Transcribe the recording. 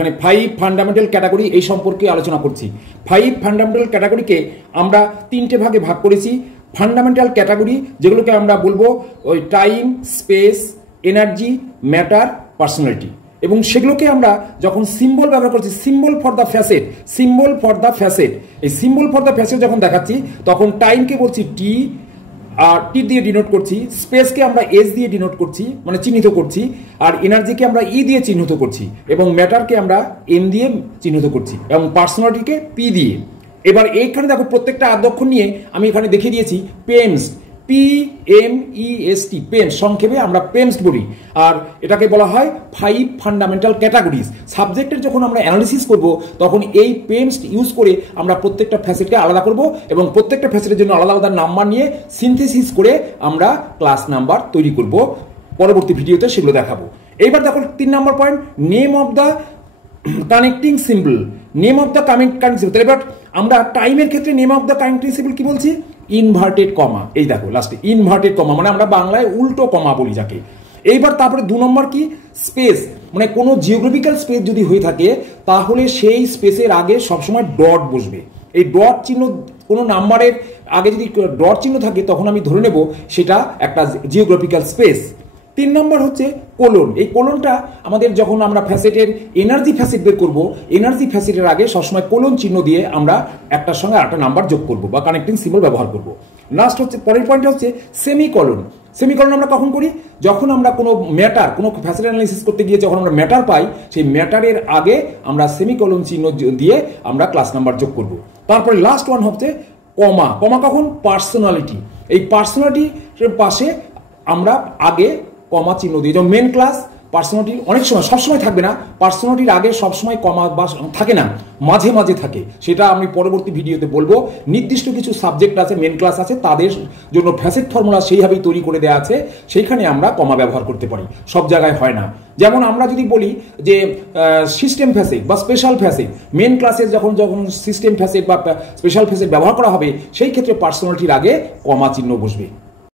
এখানে 5 fundamental category এই সম্পর্কে আলোচনা করছি। 5 ফান্ডামেন্টাল ক্যাটাগরিকে আমরা 3টে ভাগে ভাগ করেছি। ফান্ডামেন্টাল ক্যাটাগরি যেগুলোকে আমরা বলবো ওই time, space, energy, matter, personality, এবং সেগুলোকে আমরা যখন সিম্বল ব্যবহার করছি, symbol for the facet, symbol for the facet, এই সিম্বল ফর দ্য ফ্যাসেট যখন দেখাচ্ছি তখন টাইমকে বলছি টি, আর টি দিয়ে ডিনোট করছি, স্পেসকে আমরা এস দিয়ে ডিনোট করছি মানে চিহ্নিত করছি, আর এনার্জিকে আমরা ই দিয়ে চিহ্নিত করছি, এবং ম্যাটারকে আমরা এম দিয়ে চিহ্নিত করছি, এবং পার্সোনালিটিকে পি দিয়ে। এবার এইখানে দেখো প্রত্যেকটা আদ্যক্ষর নিয়ে আমি এখানে দেখিয়ে দিয়েছি পেমস, PMEST, পেমস সংক্ষেপে আমরা পেমস বলি। আর এটাকে বলা হয় 5 ফান্ডামেন্টাল ক্যাটাগরিজ। সাবজেক্টের যখন আমরা অ্যানালিসিস করব তখন এই পেমস ইউজ করে আমরা প্রত্যেকটা ফ্যাসেটকে আলাদা করব, এবং প্রত্যেকটা ফ্যাসেটের জন্য আলাদা আলাদা নাম্বার নিয়ে সিনথেসিস করে আমরা ক্লাস নাম্বার তৈরি করব। পরবর্তী ভিডিওতে সেগুলো দেখাবো। এইবার দেখো 3 নম্বর point, name of the connecting symbol. Name of the connecting symbol. তাহলে এবার আমরা টাইমের ক্ষেত্রে name of the connecting symbol কি বলছি? Inverted comma. এই দেখো লাস্টে ইনভার্টেড কমা, মানে আমরা বাংলায় উল্টো কমা বলি যাকে। এইবার তারপরে 2 নম্বর কি? স্পেস, মানে কোনো জিওগ্রাফিক্যাল স্পেস যদি হয়ে থাকে তাহলে সেই স্পেসের আগে সবসময় ডট বসবে। এই ডট চিহ্ন কোনো নাম্বারের আগে যদি ডট চিহ্ন থাকে তখন আমি ধরে নেব সেটা একটা জিওগ্রাফিক্যাল স্পেস। 3 নম্বর হচ্ছে কোলন। এই কোলনটা আমাদের যখন আমরা ফ্যাসেটের এনার্জি ফ্যাসেট বের করবো, এনার্জি ফ্যাসেটের আগে সবসময় কোলন চিহ্ন দিয়ে আমরা একটার সঙ্গে আরেকটা নাম্বার যোগ করব বা কানেক্টিং সিম্বল ব্যবহার করব। লাস্ট হচ্ছে পরের পয়েন্টটা হচ্ছে সেমিকলন। সেমিকলন আমরা কখন করি? যখন আমরা কোনো ম্যাটার, কোনো ফ্যাসেট অ্যানালাইসিস করতে গিয়ে যখন আমরা ম্যাটার পাই, সেই ম্যাটারের আগে আমরা সেমিকলন চিহ্ন দিয়ে আমরা ক্লাস নাম্বার যোগ করব। তারপরে লাস্ট ওয়ান হচ্ছে কমা। কমা কখন? পার্সোনালিটি। এই পার্সোনালিটির পাশে আমরা আগে কমা চিহ্ন দিয়ে, যেমন মেন ক্লাস, পার্সোনালিটি অনেক সময়, সবসময় থাকবে না, পার্সোনালিটির আগে সবসময় কমা বা থাকে না, মাঝে মাঝে থাকে। সেটা আমি পরবর্তী ভিডিওতে বলবো। নির্দিষ্ট কিছু সাবজেক্ট আছে, মেন ক্লাস আছে, তাদের জন্য ফ্যাসেট ফর্মুলা সেইভাবেই তৈরি করে দেওয়া আছে, সেইখানে আমরা কমা ব্যবহার করতে পারি, সব জায়গায় হয় না। যেমন আমরা যদি বলি যে সিস্টেম ফ্যাসেট বা স্পেশাল ফ্যাসেট, মেন ক্লাসে যখন সিস্টেম ফ্যাসেট বা স্পেশাল ফ্যাসেট ব্যবহার করা হবে সেই ক্ষেত্রে পার্সোনালিটির আগে কমা চিহ্ন বসবে।